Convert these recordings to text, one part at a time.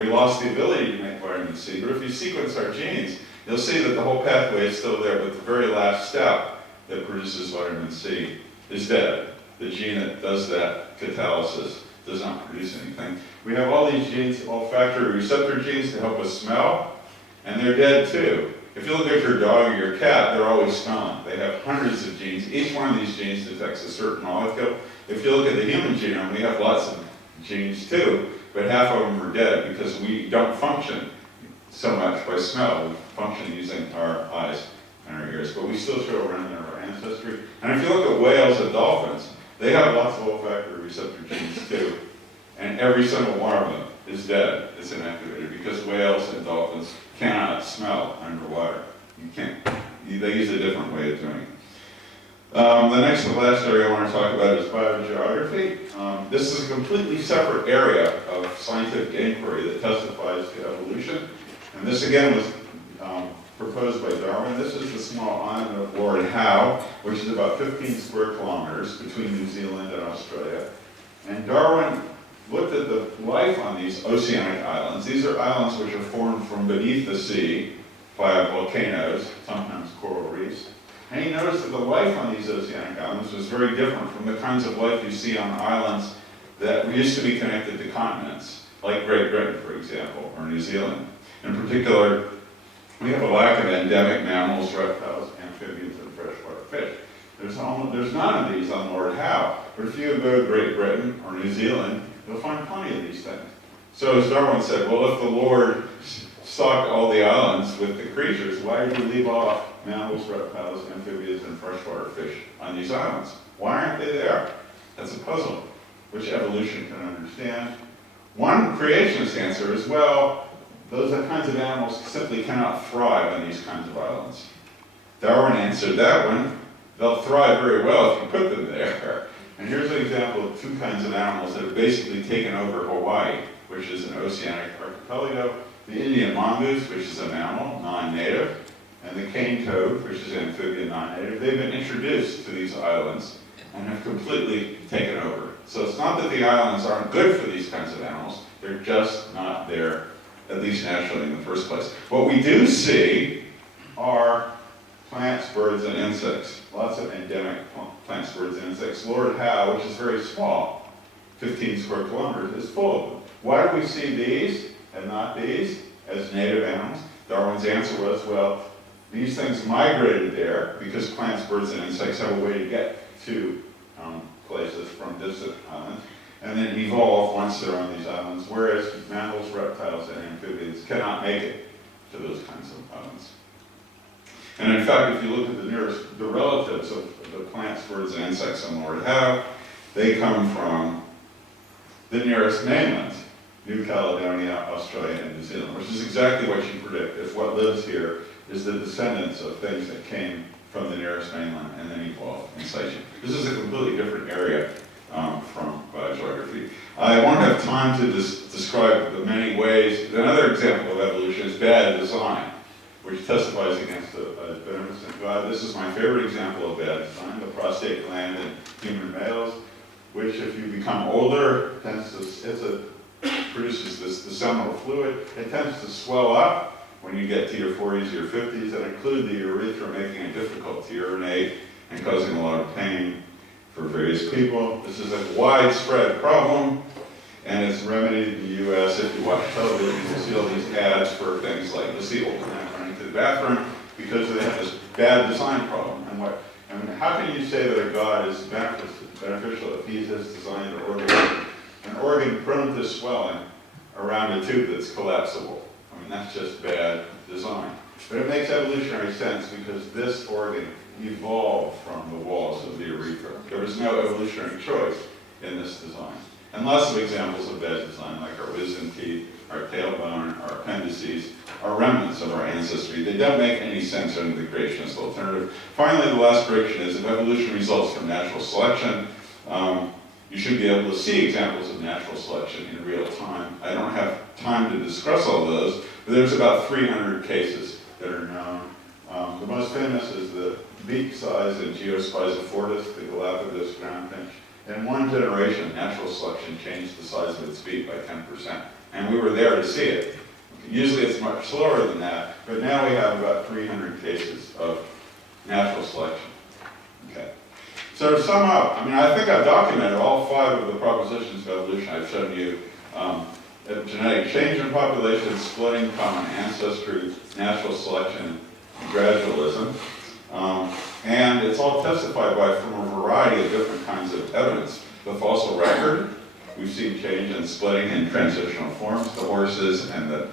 We lost the ability to make vitamin C, but if you sequence our genes, you'll see that the whole pathway is still there, but the very last step that produces vitamin C is dead. The gene that does that catalysis does not produce anything. We have all these genes, olfactory receptor genes to help us smell, and they're dead too. If you look at your dog or your cat, they're always smelling. They have hundreds of genes. Each one of these genes detects a certain molecule. If you look at the human genome, we have lots of genes too, but half of them are dead because we don't function so much by smell. We function using our eyes and our ears, but we still show a remnant of our ancestry. And if you look at whales and dolphins, they have lots of olfactory receptor genes too, and every single one of them is dead, it's inactivated, because whales and dolphins cannot smell underwater. You can't, they use a different way of doing it. The next and last area I want to talk about is biogeography. This is a completely separate area of scientific inquiry that testifies to evolution. And this again was proposed by Darwin. This is the small island of Lord Howe, which is about 15 square kilometers between New Zealand and Australia. And Darwin looked at the life on these oceanic islands. These are islands which are formed from beneath the sea by volcanoes, sometimes coral reefs. And he noticed that the life on these oceanic islands was very different from the kinds of life you see on islands that used to be connected to continents, like Great Britain, for example, or New Zealand. In particular, we have a lack of endemic mammals, reptiles, amphibians, and freshwater fish. There's none of these on Lord Howe. But if you go to Great Britain or New Zealand, you'll find plenty of these things. So as Darwin said, well, if the Lord stocked all the islands with the creatures, why did he leave off mammals, reptiles, amphibians, and freshwater fish on these islands? Why aren't they there? That's a puzzle, which evolution can understand. One creationist answer is, well, those kinds of animals simply cannot thrive on these kinds of islands. Darwin answered that one. They'll thrive very well if you put them there. And here's an example of two kinds of animals that have basically taken over Hawaii, which is an oceanic archipelago. The Indian mongoose, which is a mammal, non-native, and the cane toad, which is amphibian, non-native. They've been introduced to these islands and have completely taken over. So it's not that the islands aren't good for these kinds of animals, they're just not there, at least naturally in the first place. What we do see are plants, birds, and insects. Lots of endemic plants, birds, and insects. Lord Howe, which is very small, 15 square kilometers, is full of them. Why do we see these and not these as native animals? Darwin's answer was, well, these things migrated there because plants, birds, and insects have a way to get to places from distant islands, and then evolve once they're on these islands, whereas mammals, reptiles, and amphibians cannot make it to those kinds of islands. And in fact, if you look at the relatives of the plants, birds, and insects on Lord Howe, they come from the nearest mainlands, New Caledonia, Australia, and New Zealand, which is exactly what you predict. If what lives here is the descendants of things that came from the nearest mainland and then evolved in situ. This is a completely different area from biogeography. I won't have time to describe the many ways. Another example of evolution is bad design, which testifies against a beneficent God. This is my favorite example of bad design, the prostate gland in human males, which if you become older, produces the seminal fluid. It tends to swell up when you get to your 40s or 50s and include the urethra, making it difficult to urinate and causing a lot of pain for various people. This is a widespread problem, and it's remedied in the US. If you watch television, you'll see all these ads for things like, you'll see old men running to the bathroom because they have this bad design problem. And how can you say that a God is beneficial if he has designed an organ prone to swelling around a tube that's collapsible? I mean, that's just bad design. But it makes evolutionary sense because this organ evolved from the walls of the urethra. There was no evolutionary choice in this design. And lots of examples of bad design, like our wisdom teeth, our tailbone, our appendices, are remnants of our ancestry. They don't make any sense under the creationist alternative. Finally, the last prediction is if evolution results from natural selection, you should be able to see examples of natural selection in real time. I don't have time to discuss all those, but there's about 300 cases that are known. The most famous is the beak size in Geospiza fortis, the Galapagos ground finch. In one generation, natural selection changed the size of its beak by 10%. and we were there to see it. Usually it's much slower than that, but now we have about 300 cases of natural selection. Okay. So to sum up, I mean, I think I've documented all 5 of the propositions of evolution. I've shown you genetic change in population, splitting, common ancestry, natural selection, and gradualism. And it's all testified by from a variety of different kinds of evidence. The fossil record, we've seen change in splitting in transitional forms, the horses and the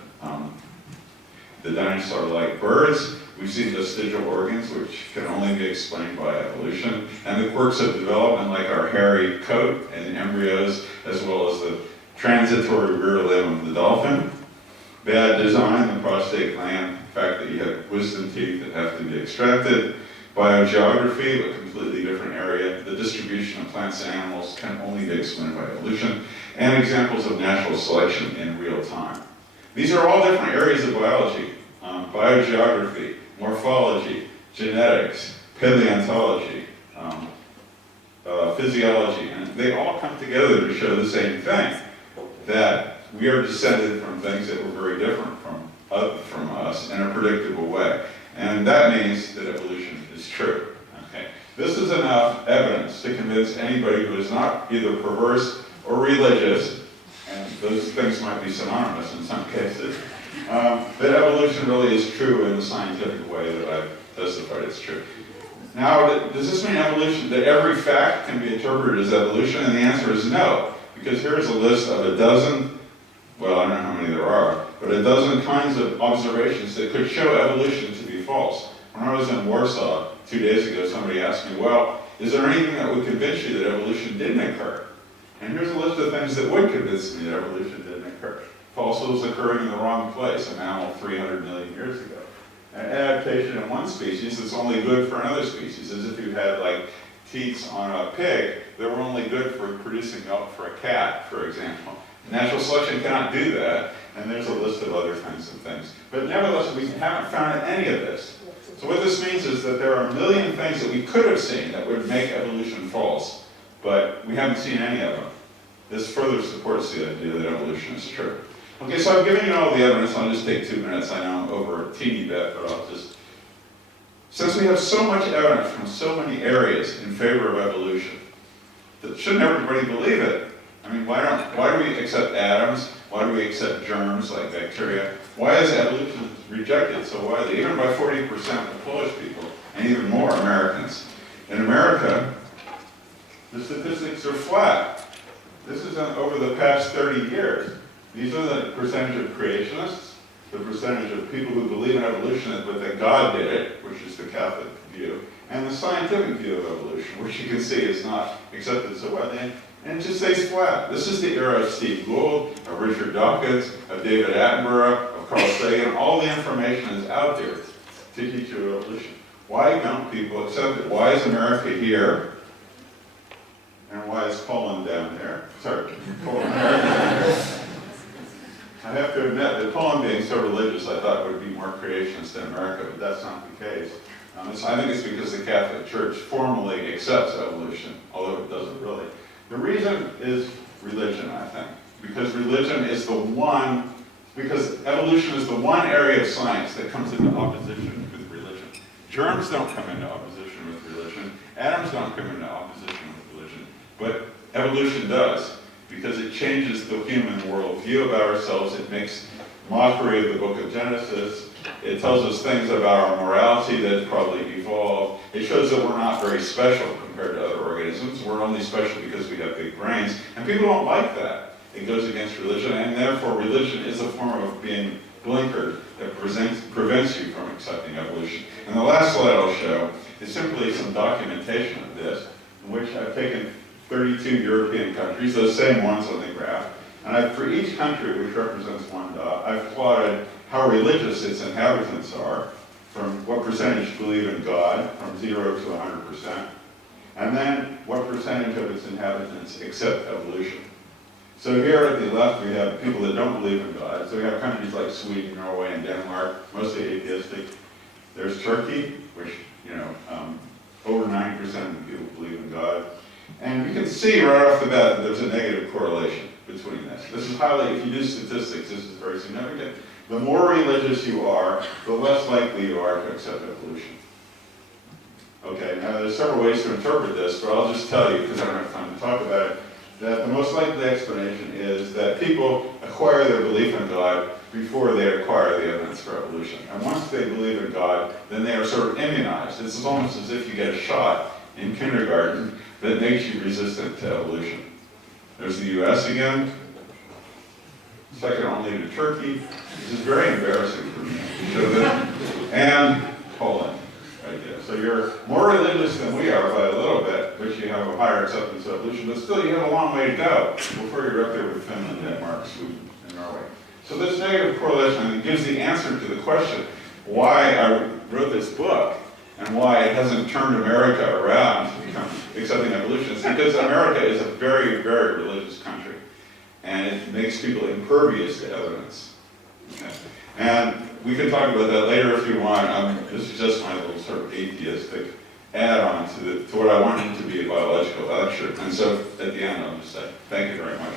dinosaur-like birds. We've seen vestigial organs, which can only be explained by evolution, and the quirks of development, like our hairy coat and embryos, as well as the transitory rear limb of the dolphin. Bad design, the prostate gland, the fact that you have wisdom teeth that have to be extracted. Biogeography, a completely different area. The distribution of plants and animals can only be explained by evolution. And examples of natural selection in real time. These are all different areas of biology. Biogeography, morphology, genetics, paleontology, physiology, and they all come together to show the same thing, that we are descended from things that were very different from us in a predictable way. And that means that evolution is true. Okay? This is enough evidence to convince anybody who is not either perverse or religious, and those things might be synonymous in some cases, that evolution really is true in the scientific way that I've testified it's true. Now, does this mean evolution, that every fact can be interpreted as evolution? And the answer is no, because here's a list of a dozen, well, I don't know how many there are, but a dozen kinds of observations that could show evolution to be false. When I was in Warsaw 2 days ago, somebody asked me, well, is there anything that would convince you that evolution didn't occur? And here's a list of things that would convince me that evolution didn't occur. Fossils occurring in the wrong place, a mammal 300 million years ago. An adaptation in one species that's only good for another species, as if you had like teats on a pig that were only good for producing milk for a cat, for example. Natural selection cannot do that, and there's a list of other kinds of things. But nevertheless, we haven't found any of this. So what this means is that there are a million things that we could have seen that would make evolution false, but we haven't seen any of them. This further supports the idea that evolution is true. Okay, so I've given you all the evidence. I'll just take 2 minutes. I know I'm over a teeny bit, but I'll just... Since we have so much evidence from so many areas in favor of evolution, shouldn't everybody believe it? I mean, why do we accept atoms? Why do we accept germs like bacteria? Why is evolution rejected so widely, even by 40% of Polish people, and even more Americans? In America, the statistics are flat. This is over the past 30 years. These are the percentage of creationists, the percentage of people who believe in evolution, but that God did it, which is the Catholic view, and the scientific view of evolution, which you can see is not accepted so widely. And it just stays flat. This is the era of Steve Gould, of Richard Dawkins, of David Attenborough, of Carl Sagan. All the information is out there to teach you evolution. Why don't people accept it? Why is America here? And why is Poland down there? Sorry, Poland. I have to admit that Poland being so religious, I thought would be more creationist than America, but that's not the case. I think it's because the Catholic Church formally accepts evolution, although it doesn't really. The reason is religion, I think, because religion is because evolution is the one area of science that comes into opposition with religion. Germs don't come into opposition with religion. Atoms don't come into opposition with religion. But evolution does, because it changes the human worldview about ourselves. It makes mockery of the book of Genesis. It tells us things about our morality that probably evolved. It shows that we're not very special compared to other organisms. We're only special because we have big brains. And people don't like that. It goes against religion, and therefore religion is a form of being blinkered that prevents you from accepting evolution. And the last slide I'll show is simply some documentation of this, in which I've taken 32 European countries, those same ones on the graph, and for each country, which represents one dot, I've plotted how religious its inhabitants are, from what percentage believe in God, from 0 to 100%, and then what percentage of its inhabitants accept evolution. So here at the left, we have people that don't believe in God. So we have countries like Sweden, Norway, and Denmark, mostly atheistic. There's Turkey, which, over 90% of the people believe in God. And you can see right off the bat that there's a negative correlation between this. This is highly, if you do statistics, this is very significant. The more religious you are, the less likely you are to accept evolution. Okay, now there's several ways to interpret this, but I'll just tell you, because I don't have time to talk about it, that the most likely explanation is that people acquire their belief in God before they acquire the evidence for evolution. And once they believe in God, then they are sort of immunized. It's almost as if you get a shot in kindergarten that makes you resistant to evolution. There's the US again, second only to Turkey. This is very embarrassing for me to show this. And Poland, right there. So you're more religious than we are by a little bit, but you have a higher acceptance of evolution, but still you have a long way to go before you're up there with Finland, Denmark, Sweden, and Norway. So this negative correlation gives the answer to the question why I wrote this book and why it hasn't turned America around to become accepting evolution. It's because America is a very, very religious country, and it makes people impervious to evidence. Okay. And we can talk about that later if you want. This is just my little sort of atheistic add-on to what I wanted to be a biological lecture. And so at the end, I'll just say thank you very much.